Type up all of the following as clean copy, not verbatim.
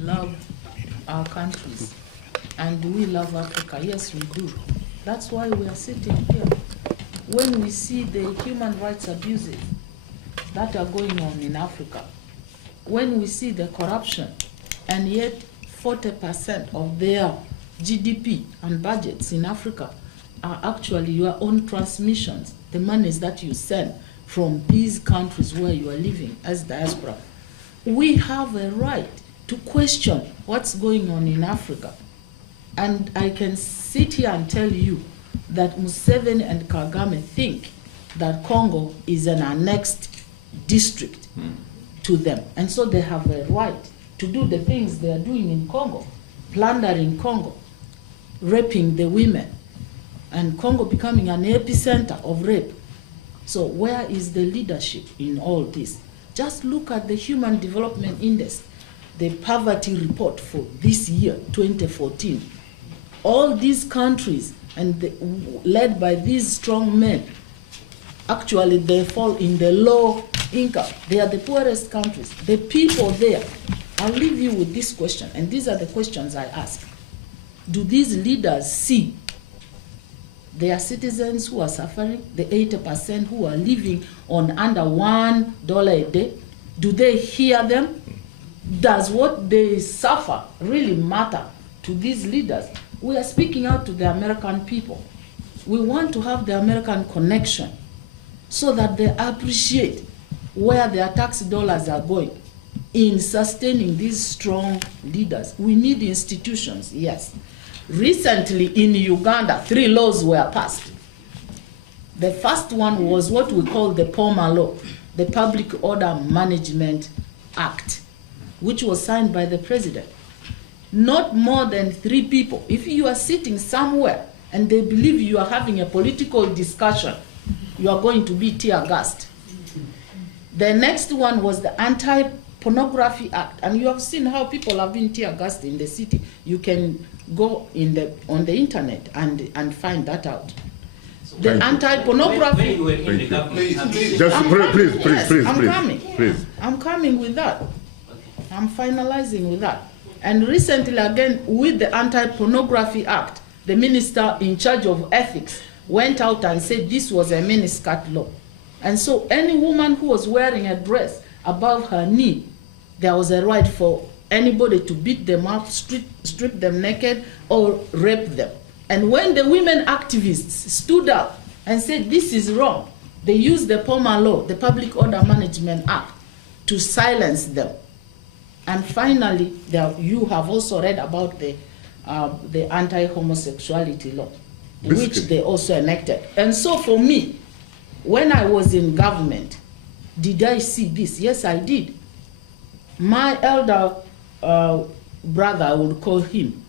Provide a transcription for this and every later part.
love our countries. And do we love Africa? Yes, we do. That's why we are sitting here. When we see the human rights abuses that are going on in Africa, when we see the corruption, and yet 40% of their GDP and budgets in Africa are actually your own transmissions, the monies that you send from these countries where you are living as diaspora. We have a right to question what's going on in Africa. And I can sit here and tell you that Museveni and Kagame think that Congo is an annexed district to them. And so they have a right to do the things they are doing in Congo, plundering Congo, raping the women, and Congo becoming an epicenter of rape. So where is the leadership in all this? Just look at the Human Development Index, the poverty report for this year, 2014. All these countries, led by these strong men, actually they fall in the low income. They are the poorest countries. The people there, I'll leave you with this question, and these are the questions I ask. Do these leaders see their citizens who are suffering, the 80% who are living on under $1 a day? Do they hear them? Does what they suffer really matter to these leaders? We are speaking out to the American people. We want to have the American connection so that they appreciate where their tax dollars are going in sustaining these strong leaders. We need institutions, yes. Recently in Uganda, 3 laws were passed. The first one was what we call the POMA law, the Public Order Management Act, which was signed by the president. Not more than 3 people. If you are sitting somewhere and they believe you are having a political discussion, you are going to be tear gassed. The next one was the Anti-Pornography Act, and you have seen how people have been tear gassed in the city. You can go on the internet and find that out. The anti-pornography. Please. I'm coming with that. I'm finalizing with that. And recently, again, with the Anti-Pornography Act, the minister in charge of ethics went out and said this was a miniskirt law. And so any woman who was wearing a dress above her knee, there was a right for anybody to beat them up, strip them naked, or rape them. And when the women activists stood up and said this is wrong, they used the POMA law, the Public Order Management Act, to silence them. And finally, you have also read about the anti-homosexuality law, which they also enacted. And so for me, when I was in government, did I see this? Yes, I did. My elder brother, I would call him,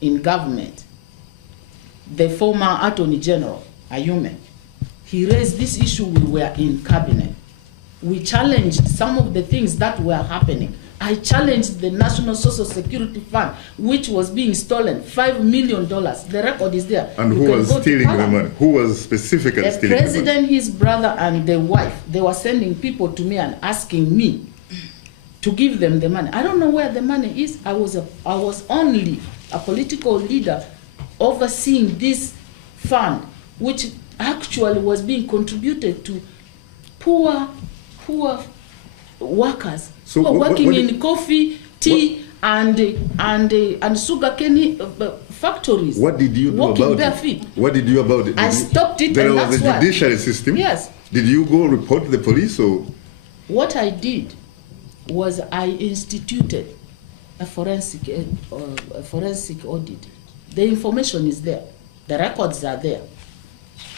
in government, the former Attorney General, Ayume, he raised this issue. We were in cabinet. We challenged some of the things that were happening. I challenged the National Social Security Fund, which was being stolen, $5 million. The record is there. And who was stealing the money? Who was specifically stealing the money? The president, his brother, and the wife, they were sending people to me and asking me to give them the money. I don't know where the money is. I was only a political leader overseeing this fund, which actually was being contributed to poor workers who are working in coffee, tea, and sugarcane factories. What did you do about it? What did you about it? I stopped it. There was a judiciary system. Yes. Did you go report to the police or? What I did was I instituted a forensic audit. The information is there. The records are there.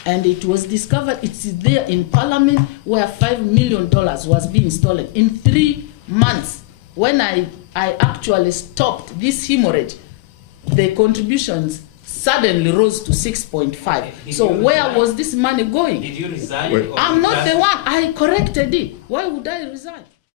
And it was discovered, it's there in Parliament, where $5 million was being stolen. In 3 months, when I actually stopped this hemorrhage, the contributions suddenly rose to 6.5. So where was this money going? Did you resign? I'm not the one. I corrected it. Why would I resign?